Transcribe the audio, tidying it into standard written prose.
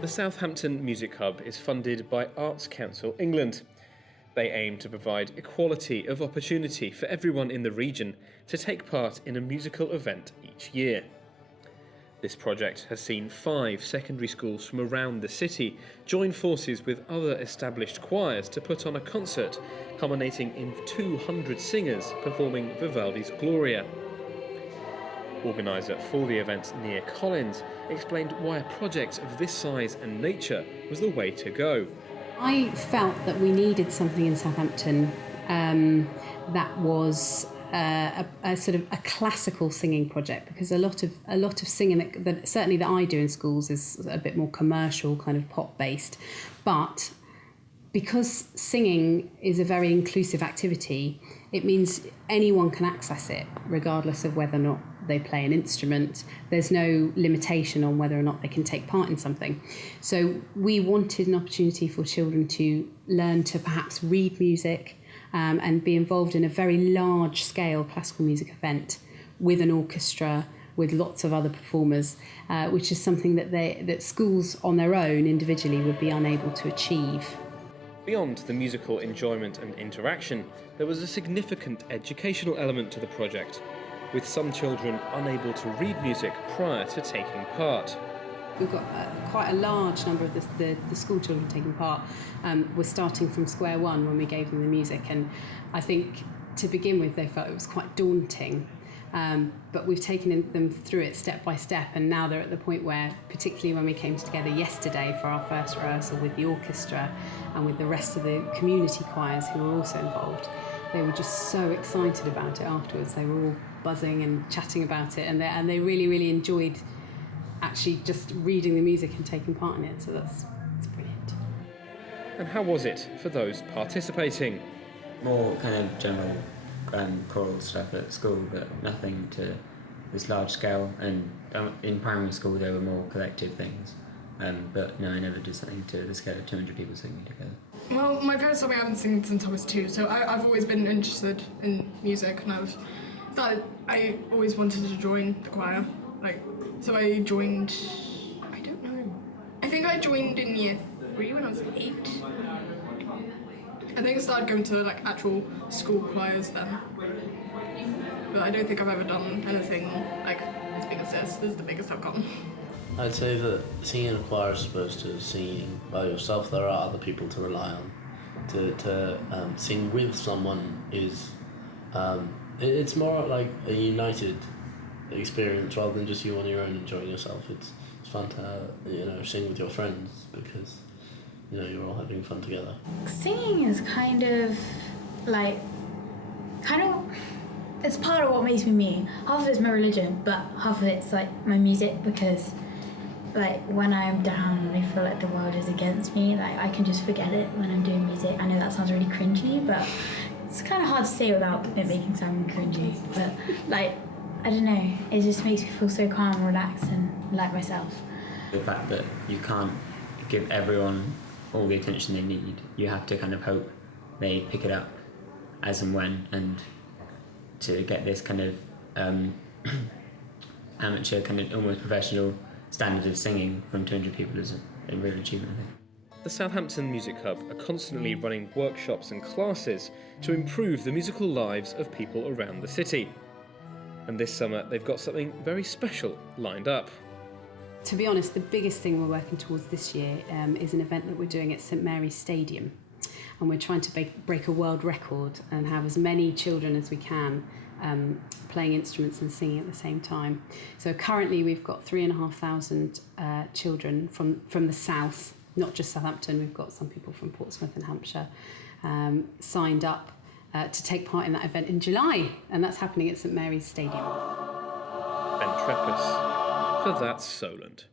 The Southampton Music Hub is funded by Arts Council England. They aim to provide equality of opportunity for everyone in the region to take part in a musical event each year. This project has seen 5 secondary schools from around the city join forces with other established choirs to put on a concert, culminating in 200 singers performing Vivaldi's Gloria. Organiser for the event, Nia Collins, explained why a project of this size and nature was the way to go. I felt that we needed something in Southampton that was a sort of a classical singing project, because a lot of singing that certainly that I do in schools is a bit more commercial, kind of pop based, but because singing is a very inclusive activity, it means anyone can access it regardless of whether or not they play an instrument. There's no limitation on whether or not they can take part in something. So we wanted an opportunity for children to learn to perhaps read music and be involved in a very large scale classical music event with an orchestra, with lots of other performers, which is something that schools on their own individually would be unable to achieve. Beyond the musical enjoyment and interaction, there was a significant educational element to the project, with some children unable to read music prior to taking part. We've got quite a large number of the school children taking part. We're starting from square one when we gave them the music, and I think to begin with they felt it was quite daunting. But we've taken them through it step by step, and now they're at the point where, particularly when we came together yesterday for our first rehearsal with the orchestra and with the rest of the community choirs who were also involved, they were just so excited about it afterwards. They were all buzzing and chatting about it, and they really, really enjoyed actually just reading the music and taking part in it, so that's brilliant. And how was it for those participating? More kind of general choral stuff at school, but nothing to this large scale, and in primary school there were more collective things, but no, I never did something to the scale of 200 people singing together. Well, my parents told me I haven't sung since I was 2, so I've always been interested in music, and I always wanted to join the choir. So I joined, I don't know, I think I joined in year 3 when I was 8. I think I started going to actual school choirs then, but I don't think I've ever done anything as big as this. This is the biggest I've gotten. I'd say that singing in a choir as opposed to singing by yourself, there are other people to rely on. To sing with someone is, it's more like a united experience rather than just you on your own enjoying yourself. It's fun to sing with your friends because you're all having fun together. Singing is kind of it's part of what makes me me. Half of it's my religion, but half of it's my music, because when I'm down and I feel like the world is against me, I can just forget it when I'm doing music. I know that sounds really cringy, but it's kind of hard to say without it making sound cringy. But I don't know, it just makes me feel so calm and relaxed and like myself. The fact that you can't give everyone all the attention they need, you have to kind of hope they pick it up as and when, and to get this kind of amateur, kind of almost professional standard of singing from 200 people is a real achievement, I think. The Southampton Music Hub are constantly running workshops and classes to improve the musical lives of people around the city. And this summer they've got something very special lined up. To be honest, the biggest thing we're working towards this year is an event that we're doing at St Mary's Stadium, and we're trying to break a world record and have as many children as we can playing instruments and singing at the same time. So currently we've got 3,500 children from the south, not just Southampton. We've got some people from Portsmouth and Hampshire signed up to take part in that event in July, and that's happening at St Mary's Stadium. Ben Trepess for That's Solent.